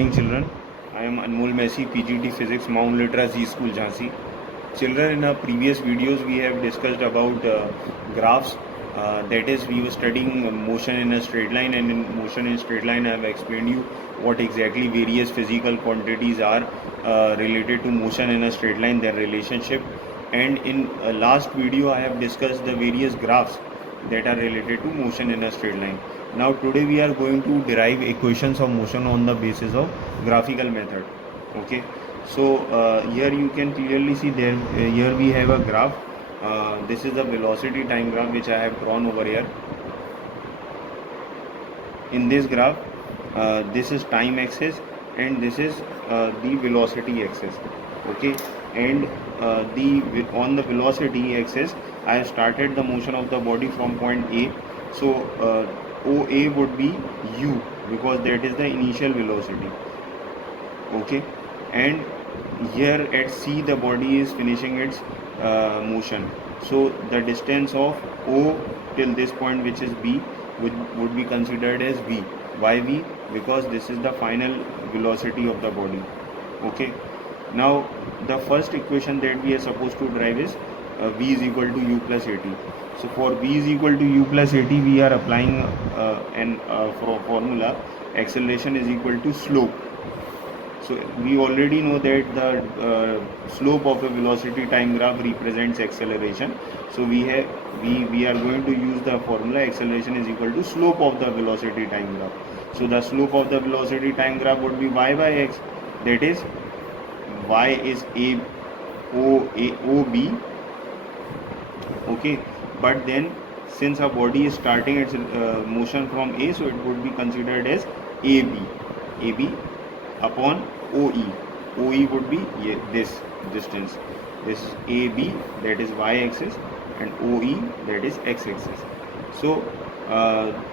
Morning children, I am Anmol Messi, PGT Physics, Mount Litra Z School, Jhansi. Children, in our previous videos we have discussed about graphs. That is, we were studying motion in a straight line, and in motion in straight line I have explained you what exactly various physical quantities are related to motion in a straight line, their relationship. And in last video I have discussed the various graphs that are related to motion in a straight line. Now today we are going to derive equations of motion on the basis of graphical method. Okay, so here you can clearly see there, here we have a graph. This is the velocity time graph which I have drawn over here. In this graph, this is time axis and this is the velocity axis. Okay, and on the velocity axis I have started the motion of the body from point A. So OA would be U, because that is the initial velocity. Okay, and here at C the body is finishing its motion. So the distance of O till this point, which is B, would be considered as V. Why V? Because this is the final velocity of the body. Okay, now the first equation that we are supposed to derive is V is equal to U plus AT. So for V is equal to U plus AT, we are applying formula acceleration is equal to slope. So we already know that the slope of a velocity time graph represents acceleration. So we are going to use the formula acceleration is equal to slope of the velocity time graph. So the slope of the velocity time graph would be y by x. That is, y is OB. Okay, but then since our body is starting its motion from A, so it would be considered as AB upon OE. OE would be this distance. This is AB, that is y axis, and OE, that is x axis. So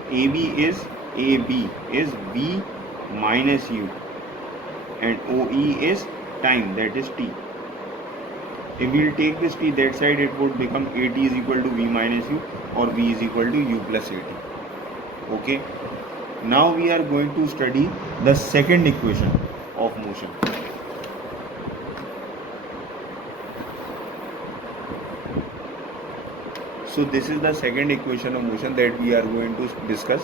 AB is V minus U, and OE is time, that is t. If we will take this t that side, it would become AT is equal to V minus U, or V is equal to U plus AT. Okay. Now we are going to study the second equation of motion. So this is the second equation of motion that we are going to discuss.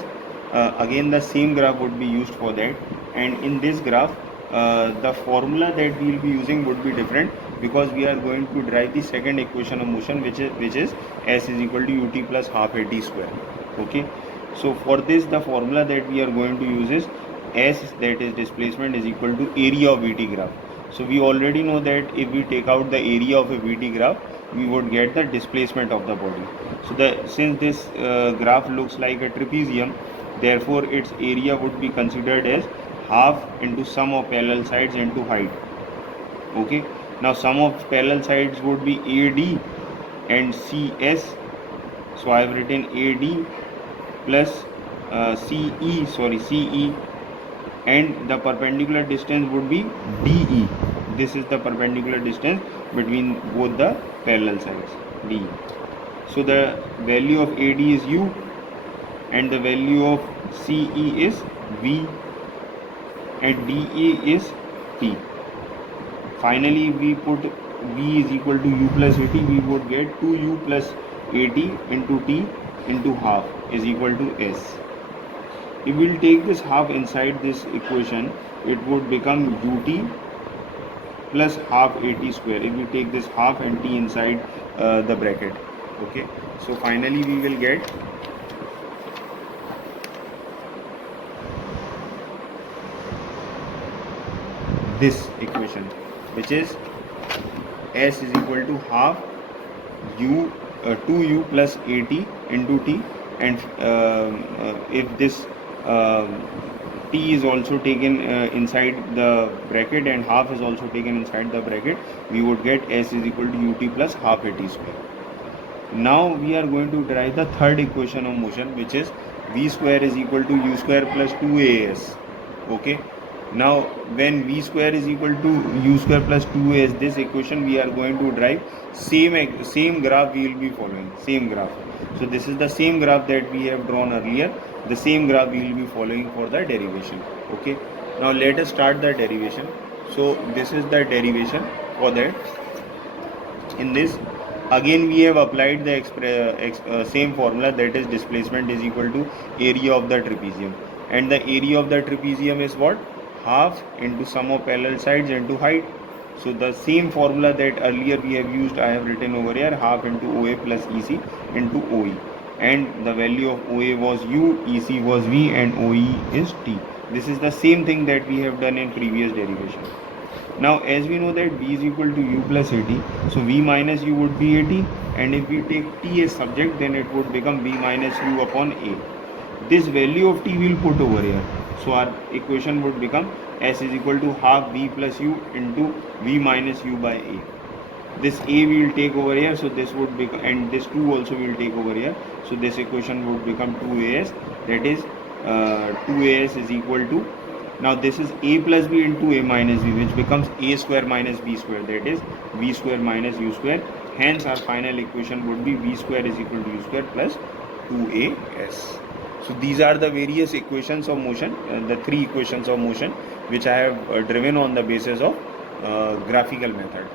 Again, the same graph would be used for that, and in this graph the formula that we will be using would be different, because we are going to derive the second equation of motion, which is S is equal to ut plus half at square. Okay, so for this the formula that we are going to use is S, that is displacement, is equal to area of VT graph. So we already know that if we take out the area of a VT graph, we would get the displacement of the body. So since this graph looks like a trapezium, therefore its area would be considered as half into sum of parallel sides into height. Okay, now sum of parallel sides would be AD and CS. So I have written AD plus CE, and the perpendicular distance would be DE. This is the perpendicular distance between both the parallel sides, DE. So the value of AD is U, and the value of CE is V, and DE is T. Finally, we put V is equal to U plus AT, we would get 2U plus AT into T into half is equal to S. If we will take this half inside this equation, it would become UT plus half AT square, if we take this half and T inside the bracket. Okay, so finally we will get this equation, which is S is equal to half 2U plus AT into T, and if this T is also taken inside the bracket and half is also taken inside the bracket, we would get S is equal to UT plus half AT square. Now we are going to derive the third equation of motion, which is V square is equal to U square plus 2AS. Okay, now when V square is equal to U square plus 2AS, this equation we are going to derive same graph we will be following, same graph. So this is the same graph that we have drawn earlier, the same graph we will be following for the derivation. Okay, Now let us start the derivation. So this is the derivation for that. In this, again we have applied the same formula, that is displacement is equal to area of the trapezium, and the area of the trapezium is what? Half into sum of parallel sides into height. So the same formula that earlier we have used, I have written over here, half into OA plus EC into OE, and the value of OA was U, EC was V, and OE is T. This is the same thing that we have done in previous derivation. Now as we know that V is equal to U plus AT, so V minus U would be AT, and if we take T as subject, then it would become V minus U upon A. This value of T will put over here, so our equation would become S is equal to half V plus U into V minus U by A. This A we will take over here, so this would become, and this 2 also we will take over here, so this equation would become 2AS, that is 2AS is equal to, now this is A plus B into A minus B, which becomes A square minus B square, that is V square minus U square. Hence our final equation would be V square is equal to U square plus 2AS. So these are the various equations of motion, the 3 equations of motion which I have driven on the basis of graphical method.